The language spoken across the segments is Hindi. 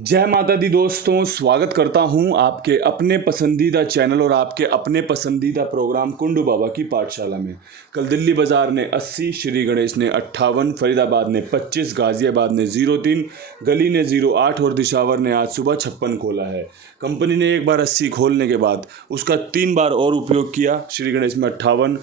जय माता दी दोस्तों, स्वागत करता हूं आपके अपने पसंदीदा चैनल और आपके अपने पसंदीदा प्रोग्राम कुंडू बाबा की पाठशाला में। कल दिल्ली बाज़ार ने 80, श्री गणेश ने 58, फरीदाबाद ने 25, गाज़ियाबाद ने 03, गली ने 08 और दिशावर ने आज सुबह 56 खोला है। कंपनी ने एक बार 80 खोलने के बाद उसका 3 बार और उपयोग किया। श्री गणेश में 58,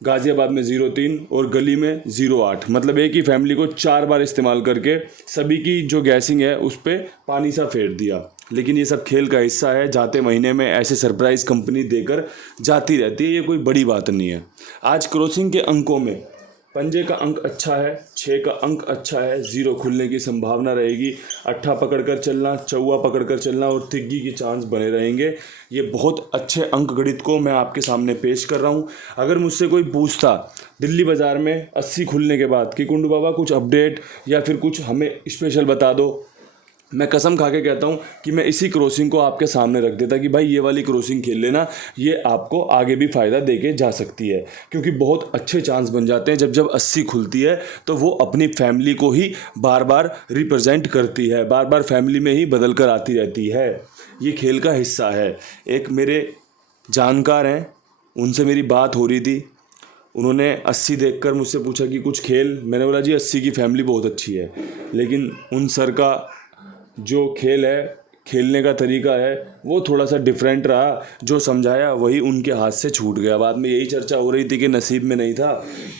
गाज़ियाबाद में 03 और गली में 08, मतलब एक ही फैमिली को 4 बार इस्तेमाल करके सभी की जो गैसिंग है उस पर पानी सा फेर दिया। लेकिन ये सब खेल का हिस्सा है। जाते महीने में ऐसे सरप्राइज़ कंपनी देकर जाती रहती है, ये कोई बड़ी बात नहीं है। आज क्रॉसिंग के अंकों में पंजे का अंक अच्छा है, 6 का अंक अच्छा है, 0 खुलने की संभावना रहेगी। अट्ठा पकड़कर चलना, चौवा पकड़कर चलना और तिग्गी के चांस बने रहेंगे। ये बहुत अच्छे अंक गणित को मैं आपके सामने पेश कर रहा हूँ। अगर मुझसे कोई पूछता दिल्ली बाज़ार में 80 खुलने के बाद कि कुंडू बाबा कुछ अपडेट या फिर कुछ हमें स्पेशल बता दो, मैं कसम खा के कहता हूँ कि मैं इसी क्रॉसिंग को आपके सामने रख देता कि भाई ये वाली क्रॉसिंग खेल लेना, ये आपको आगे भी फ़ायदा देके जा सकती है। क्योंकि बहुत अच्छे चांस बन जाते हैं। जब 80 खुलती है तो वो अपनी फैमिली को ही बार बार रिप्रेजेंट करती है, बार बार फैमिली में ही बदल कर आती रहती है। ये खेल का हिस्सा है। एक मेरे जानकार हैं, उनसे मेरी बात हो रही थी। उन्होंने 80 देखकर मुझसे पूछा कि कुछ खेल। मैंने बोला जी 80 की फैमिली बहुत अच्छी है, लेकिन उन सर का जो खेल है, खेलने का तरीका है, वो थोड़ा सा डिफरेंट रहा। जो समझाया वही उनके हाथ से छूट गया। बाद में यही चर्चा हो रही थी कि नसीब में नहीं था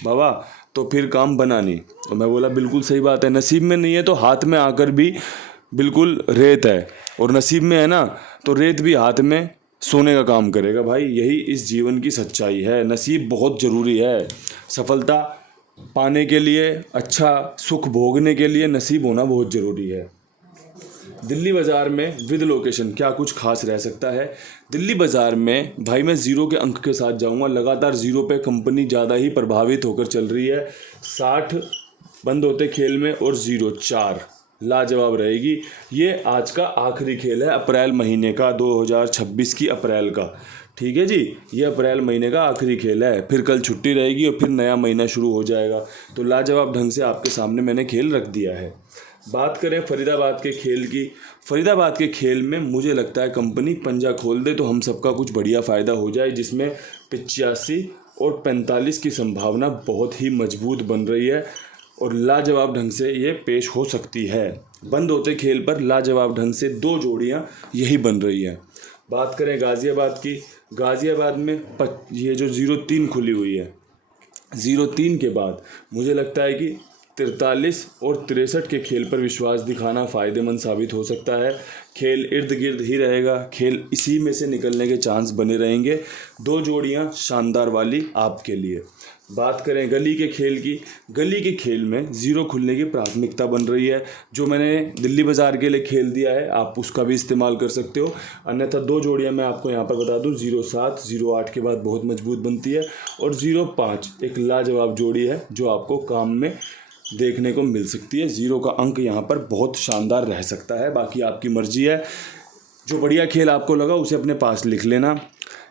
बाबा तो फिर काम बना नहीं। तो मैं बोला बिल्कुल सही बात है, नसीब में नहीं है तो हाथ में आकर भी बिल्कुल रेत है, और नसीब में है ना तो रेत भी हाथ में सोने का काम करेगा। भाई यही इस जीवन की सच्चाई है। नसीब बहुत ज़रूरी है। सफलता पाने के लिए, अच्छा सुख भोगने के लिए नसीब होना बहुत ज़रूरी है। दिल्ली बाज़ार में विद लोकेशन क्या कुछ खास रह सकता है। दिल्ली बाज़ार में भाई मैं 0 के अंक के साथ जाऊंगा। लगातार 0 पे कंपनी ज़्यादा ही प्रभावित होकर चल रही है। 60 बंद होते खेल में और 04 लाजवाब रहेगी। ये आज का आखिरी खेल है अप्रैल महीने का, 2026 की अप्रैल का। ठीक है जी, ये अप्रैल महीने का आखिरी खेल है। फिर कल छुट्टी रहेगी और फिर नया महीना शुरू हो जाएगा। तो लाजवाब ढंग से आपके सामने मैंने खेल रख दिया है। बात करें फरीदाबाद के खेल की। फरीदाबाद के खेल में मुझे लगता है कंपनी पंजा खोल दे तो हम सबका कुछ बढ़िया फ़ायदा हो जाए, जिसमें 85 और 45 की संभावना बहुत ही मजबूत बन रही है और लाजवाब ढंग से ये पेश हो सकती है। बंद होते खेल पर लाजवाब ढंग से 2 जोड़ियां यही बन रही हैं। बात करें गाज़ियाबाद की। गाज़ियाबाद में ये जो 03 खुली हुई है, 03 के बाद मुझे लगता है कि 43 और 63 के खेल पर विश्वास दिखाना फ़ायदेमंद साबित हो सकता है। खेल इर्द गिर्द ही रहेगा, खेल इसी में से निकलने के चांस बने रहेंगे। 2 जोड़ियां शानदार वाली आपके लिए। बात करें गली के खेल की। गली के खेल में 0 खुलने की प्राथमिकता बन रही है। जो मैंने दिल्ली बाज़ार के लिए खेल दिया है आप उसका भी इस्तेमाल कर सकते हो। अन्यथा 2 जोड़ियां मैं आपको यहाँ पर बता दूँ, 07, 08 के बाद बहुत मजबूत बनती है और 05 एक लाजवाब जोड़ी है जो आपको काम में देखने को मिल सकती है। 0 का अंक यहाँ पर बहुत शानदार रह सकता है। बाकी आपकी मर्जी है। जो बढ़िया खेल आपको लगा उसे अपने पास लिख लेना।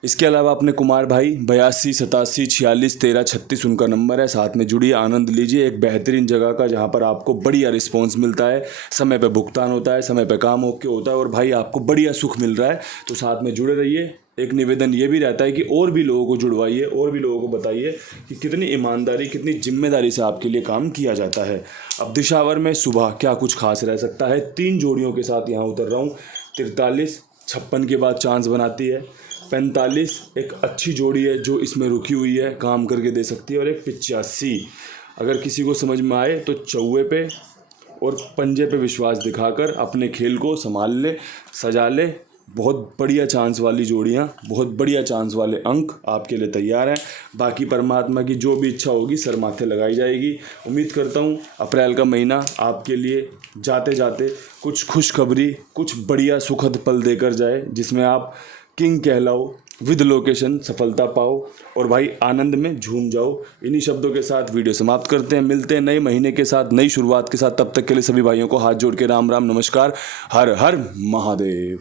इसके अलावा अपने कुमार भाई 82 87 46 13 36 उनका नंबर है, साथ में जुड़िए, आनंद लीजिए एक बेहतरीन जगह का जहाँ पर आपको बढ़िया रिस्पॉन्स मिलता है, समय पे भुगतान होता है, समय पे काम ओके होता है और भाई आपको बढ़िया सुख मिल रहा है। तो साथ में जुड़े रहिए। एक निवेदन ये भी रहता है कि और भी लोगों को जुड़वाइए, और भी लोगों को बताइए कि कितनी ईमानदारी, कितनी जिम्मेदारी से आपके लिए काम किया जाता है। अब दिशावर में सुबह क्या कुछ खास रह सकता है। 3 जोड़ियों के साथ यहाँ उतर रहा हूँ। 43 56 के बाद चांस बनाती है। 45 एक अच्छी जोड़ी है जो इसमें रुकी हुई है, काम करके दे सकती है। और एक 85 अगर किसी को समझ में आए तो चौवे पे और पंजे पे विश्वास दिखाकर अपने खेल को संभाल ले, सजा ले। बहुत बढ़िया चांस वाली जोड़ियाँ, बहुत बढ़िया चांस वाले अंक आपके लिए तैयार हैं। बाकी परमात्मा की जो भी इच्छा होगी सर माथे लगाई जाएगी। उम्मीद करता हूँ अप्रैल का महीना आपके लिए जाते जाते कुछ खुशखबरी, कुछ बढ़िया सुखद पल देकर जाए, जिसमें आप किंग कहलाओ, विद लोकेशन सफलता पाओ और भाई आनंद में झूम जाओ। इन्हीं शब्दों के साथ वीडियो समाप्त करते हैं। मिलते हैं नए महीने के साथ, नई शुरुआत के साथ। तब तक के लिए सभी भाइयों को हाथ जोड़ के राम राम, नमस्कार, हर हर महादेव।